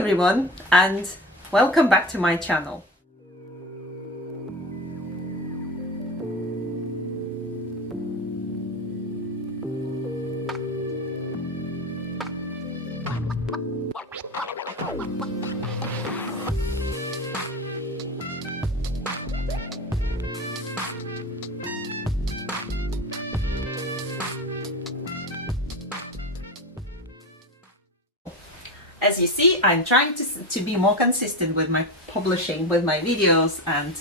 everyone, and welcome back to my channel. As you see, I'm trying to be more consistent with my publishing, with my videos, and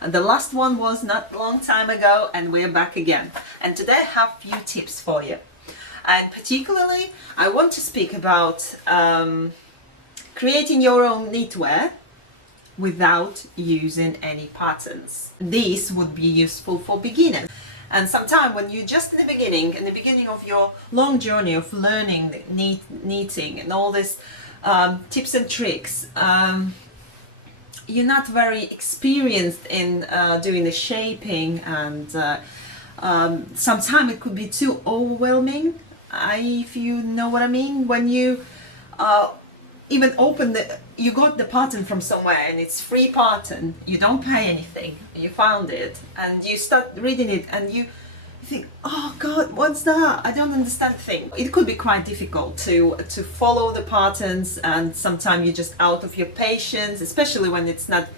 the last one was not a long time ago, and we're back again. And today I have a few tips for you. And particularly, I want to speak about creating your own knitwear without using any patterns. These would be useful for beginners. And sometimes when you're just in the beginning of your long journey of learning knitting and all this tips and tricks, you're not very experienced in doing the shaping, and sometimes it could be too overwhelming, if you know what I mean. When you even you got the pattern from somewhere and it's free pattern, you don't pay anything, you found it and you start reading it and you think, oh god, what's that? I don't understand things. It could be quite difficult to follow the patterns, and sometimes you're just out of your patience, especially when it's not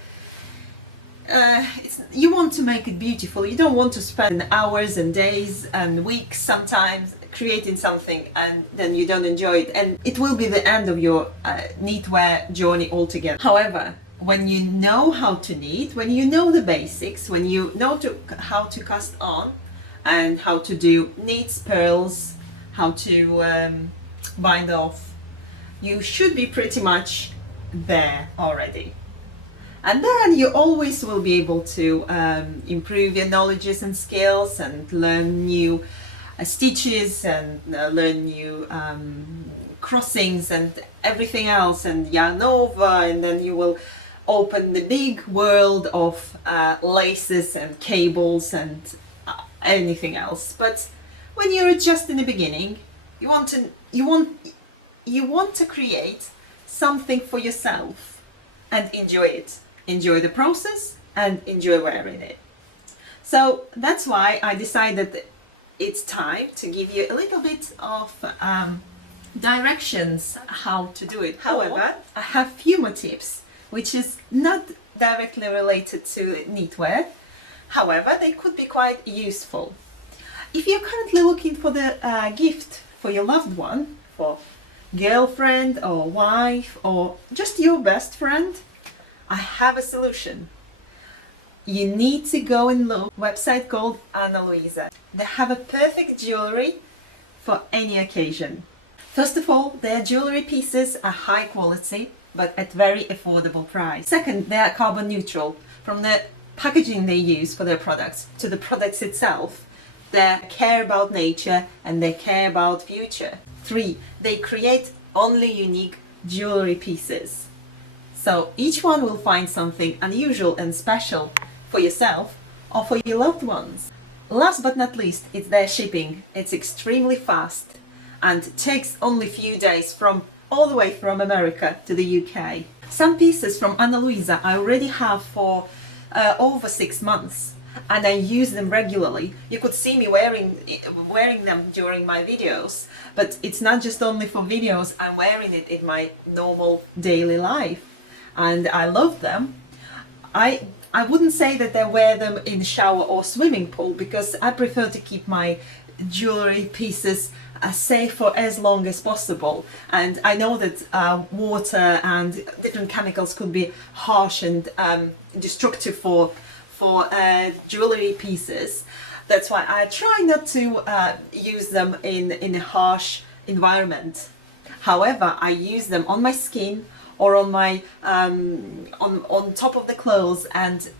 you want to make it beautiful. You don't want to spend hours and days and weeks sometimes creating something and then you don't enjoy it, and it will be the end of your knitwear journey altogether. However, when you know how to knit, when you know the basics, when you know how to cast on and how to do knits, purls, how to bind off, you should be pretty much there already. And then you always will be able to improve your knowledges and skills and learn new stitches and learn new crossings and everything else, and yarn over, and then you will open the big world of laces and cables and anything else. But when you're just in the beginning, you want to create something for yourself and enjoy it. Enjoy the process and enjoy wearing it. So that's why I decided that it's time to give you a little bit of directions how to do it. However, I have few more tips which is not directly related to knitwear. However, they could be quite useful. If you're currently looking for the gift for your loved one, for girlfriend or wife or just your best friend, I have a solution. You need to go and look at a website called Ana Luisa. They have a perfect jewelry for any occasion. First of all, their jewelry pieces are high quality but at very affordable price. Second, they are carbon neutral. From the packaging they use for their products to the products itself, they care about nature and they care about future. 3, they create only unique jewelry pieces. So each one will find something unusual and special for yourself or for your loved ones. Last but not least, it's their shipping. It's extremely fast and takes only a few days all the way from America to the UK. Some pieces from Ana Luisa I already have for over 6 months, and I use them regularly. You could see me wearing them during my videos, but it's not just only for videos. I'm wearing it in my normal daily life, and I love them. I wouldn't say that I wear them in shower or swimming pool, because I prefer to keep my jewelry pieces safe for as long as possible. And I know that water and different chemicals could be harsh and destructive for jewelry pieces. That's why I try not to use them in a harsh environment. However, I use them on my skin or on my on top of the clothes, and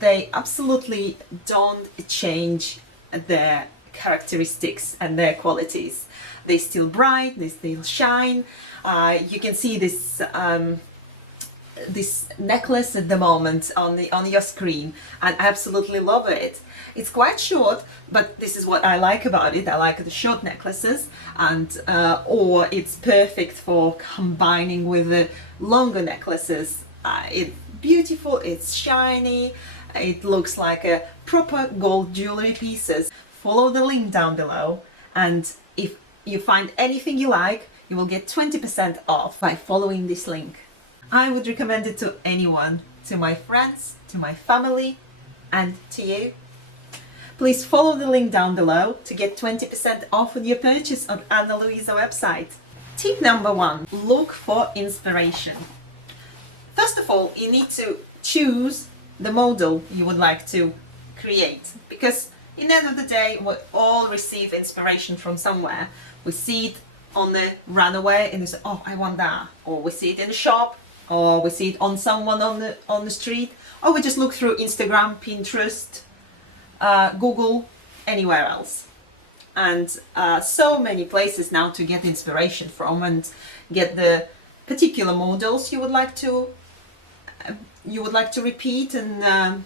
they absolutely don't change their characteristics and their qualities. They still bright, they still shine. You can see this this necklace at the moment on your screen, and I absolutely love it. It's quite short, but this is what I like about it. I like the short necklaces, and or it's perfect for combining with the longer necklaces. It's beautiful, it's shiny, it looks like a proper gold jewelry pieces. Follow the link down below, and if you find anything you like, you will get 20% off by following this link. I would recommend it to anyone, to my friends, to my family, and to you. Please follow the link down below to get 20% off on your purchase on Ana Luisa website. Tip number 1, look for inspiration. First of all, you need to choose the model you would like to create, because in the end of the day, we all receive inspiration from somewhere. We see it on the runway and we say, oh, I want that. Or we see it in the shop, or we see it on someone on the street, or we just look through Instagram, Pinterest, Google, anywhere else. And so many places now to get inspiration from and get the particular models you would like to repeat and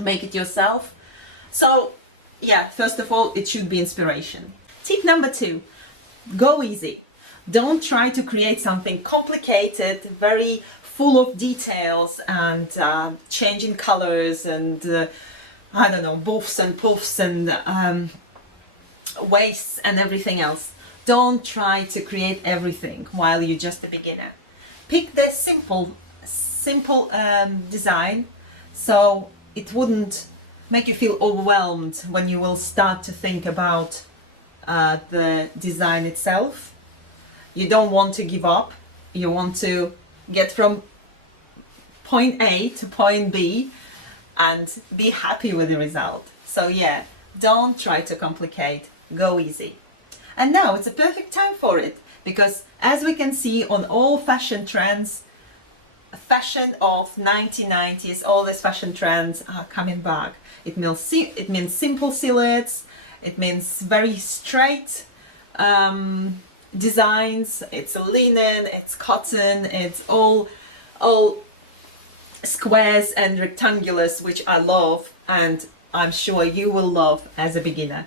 make it yourself. So yeah, first of all, it should be inspiration. Tip number 2, go easy. Don't try to create something complicated, very full of details and changing colors and I don't know, buffs and puffs and waists and everything else. Don't try to create everything while you're just a beginner. Pick the simple design, so it wouldn't make you feel overwhelmed when you will start to think about the design itself. You don't want to give up. You want to get from point A to point B and be happy with the result. So yeah, don't try to complicate, go easy. And now it's a perfect time for it, because as we can see on all fashion trends, fashion of 1990s, all these fashion trends are coming back. It means simple silhouettes, it means very straight designs, it's linen, it's cotton, it's all squares and rectangulars, which I love and I'm sure you will love as a beginner.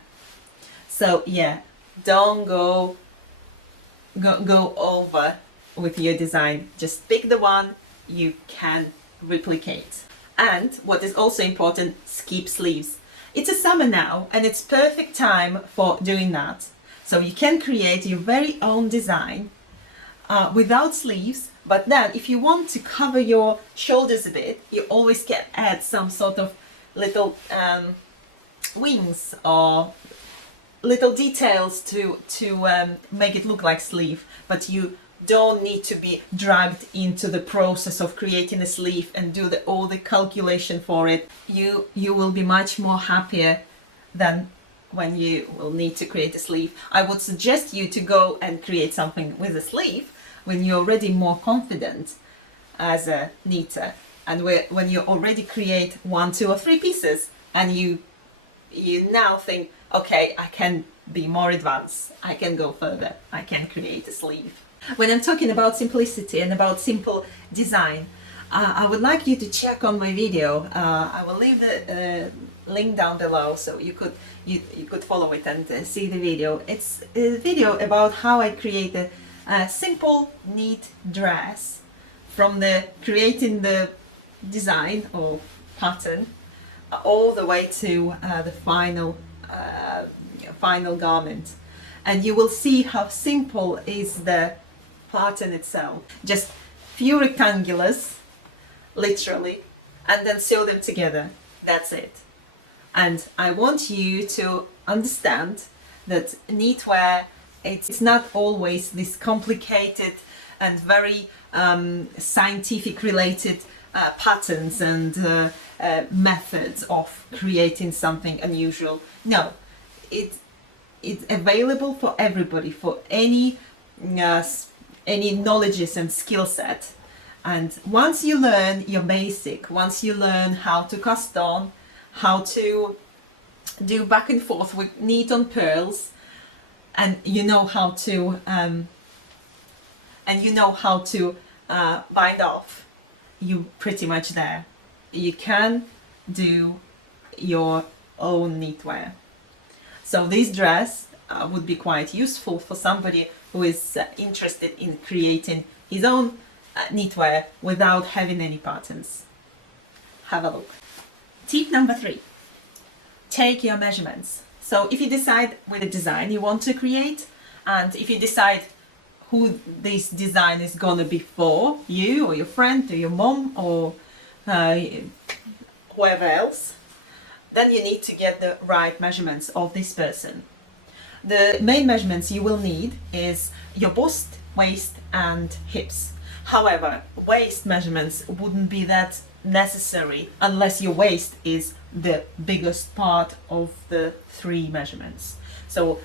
So yeah, don't go over with your design. Just pick the one you can replicate. And what is also important, skip sleeves. It's a summer now and it's perfect time for doing that. So you can create your very own design without sleeves, but then if you want to cover your shoulders a bit, you always can add some sort of little wings or little details to make it look like sleeve, but you don't need to be dragged into the process of creating a sleeve and do all the calculation for it. You will be much more happier than when you will need to create a sleeve. I would suggest you to go and create something with a sleeve when you're already more confident as a knitter, and when you already create 1, 2 or 3 pieces and you now think, okay, I can be more advanced, I can go further, I can create a sleeve. When I'm talking about simplicity and about simple design, I would like you to check on my video. I will leave the link down below so you could follow it and see the video. It's a video about how I create a simple, neat dress from creating the design or pattern all the way to the final garment. And you will see how simple is the pattern itself. Just few rectangulars, literally, and then sew them together. That's it. And I want you to understand that knitwear, it's not always this complicated and very scientific related patterns and methods of creating something unusual. No, it's available for everybody, for any knowledges and skill set. And once you learn your basic, once you learn how to cast on, how to do back and forth with knit on pearls, and you know how to bind off, you're pretty much there. You can do your own knitwear. So this dress would be quite useful for somebody who is interested in creating his own knitwear without having any patterns. Have a look. Tip number 3. Take your measurements. So if you decide with a design you want to create, and if you decide who this design is gonna be for, you or your friend or your mom or whoever else, then you need to get the right measurements of this person. The main measurements you will need is your bust, waist and hips. However, waist measurements wouldn't be that necessary unless your waist is the biggest part of the 3 measurements. So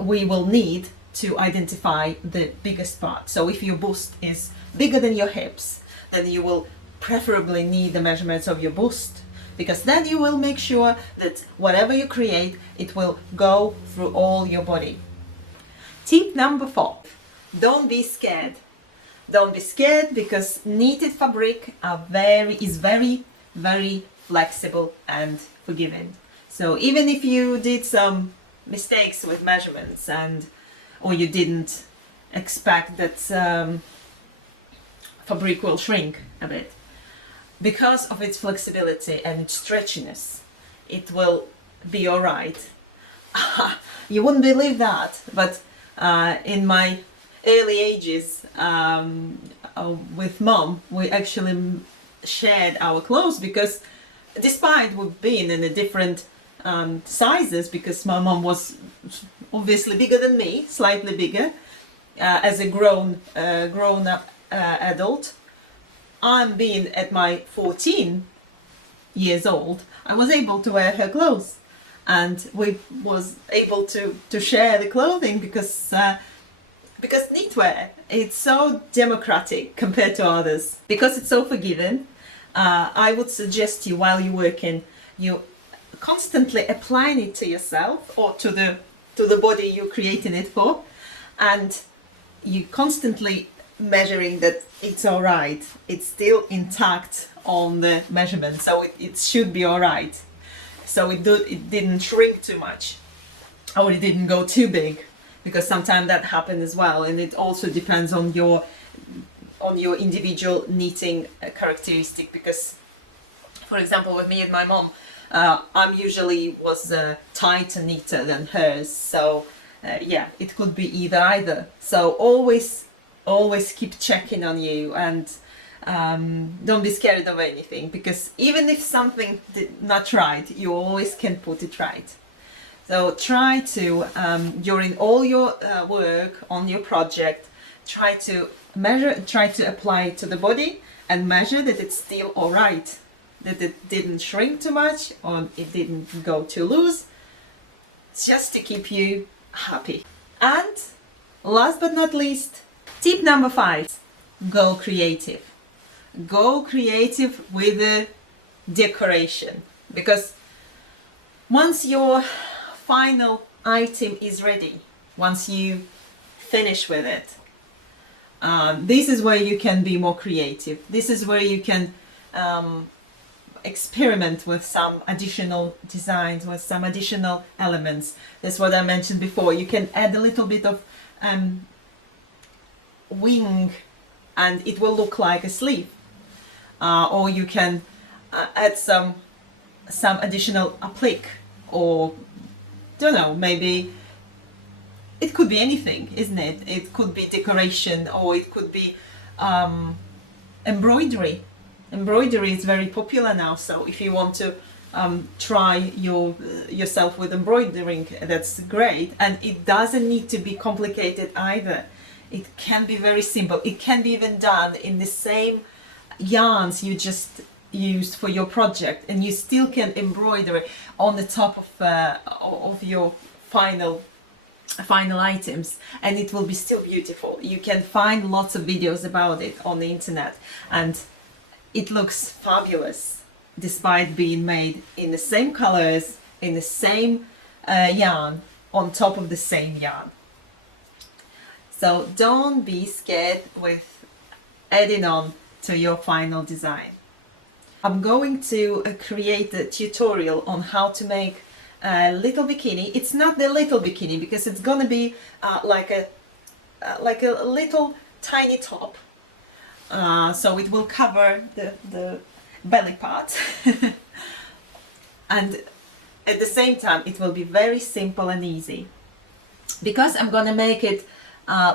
we will need to identify the biggest part. So if your bust is bigger than your hips, then you will preferably need the measurements of your bust, because then you will make sure that whatever you create, it will go through all your body. Tip number 4. Don't be scared. Don't be scared, because knitted fabric is very, very flexible and forgiving. So even if you did some mistakes with measurements or you didn't expect that fabric will shrink a bit, because of its flexibility and its stretchiness, it will be alright. You wouldn't believe that, but in my early ages with mom, we actually shared our clothes, because despite we being in a different sizes, because my mom was obviously bigger than me, slightly bigger, as a grown up adult. I'm being at my 14 years old, I was able to wear her clothes, and we was able to share the clothing, because knitwear, it's so democratic compared to others, because it's so forgiving. I would suggest you, while you're working, you constantly applying it to yourself or to the body you're creating it for, and you constantly measuring that it's all right, it's still intact on the measurement, so it should be all right. So it didn't shrink too much, or it didn't go too big, because sometimes that happens as well, and it also depends on your individual knitting characteristic. Because, for example, with me and my mom, I'm usually was a tighter knitter than hers, so yeah, it could be either. So always keep checking on you, and don't be scared of anything, because even if something did not right, you always can put it right. So try to, during all your work on your project, try to measure, try to apply it to the body and measure that it's still all right, that it didn't shrink too much or it didn't go too loose, just to keep you happy. And last but not least, tip number 5, go creative. Go creative with the decoration, because once your final item is ready, once you finish with it, this is where you can be more creative. This is where you can experiment with some additional designs, with some additional elements. That's what I mentioned before. You can add a little bit of wing and it will look like a sleeve, or you can add some additional applique, or don't know, maybe it could be anything, isn't it? It could be decoration, or it could be embroidery. Embroidery is very popular now, so if you want to try yourself with embroidering, that's great. And it doesn't need to be complicated either. It can be very simple. It can be even done in the same yarns you just used for your project, and you still can embroider on the top of your final items, and it will be still beautiful. You can find lots of videos about it on the internet, and it looks fabulous despite being made in the same colors, in the same yarn, on top of the same yarn. So don't be scared with adding on to your final design. I'm going to create a tutorial on how to make a little bikini. It's not the little bikini because it's gonna be like a little tiny top. So it will cover the belly part. And at the same time it will be very simple and easy. Because I'm gonna make it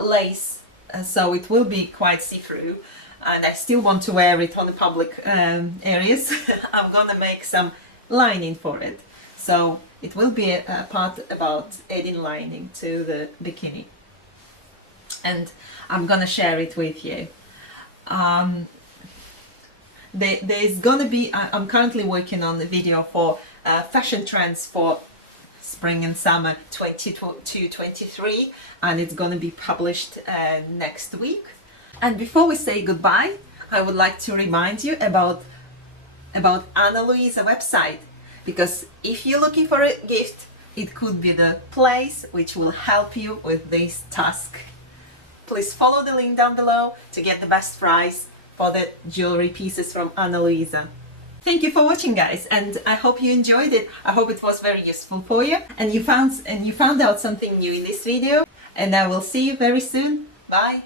lace, so it will be quite see-through, and I still want to wear it on the public areas. I'm gonna make some lining for it, so it will be a part about adding lining to the bikini, and I'm gonna share it with you. There's gonna be, I'm currently working on the video for fashion trends for spring and summer 22-23, and it's going to be published next week. And before we say goodbye, I would like to remind you about Ana Luisa website, because if you're looking for a gift, it could be the place which will help you with this task. Please follow the link down below to get the best price for the jewelry pieces from Ana Luisa. Thank you for watching, guys, and I hope you enjoyed it. I hope it was very useful for you and you found out something new in this video, and I will see you very soon. Bye.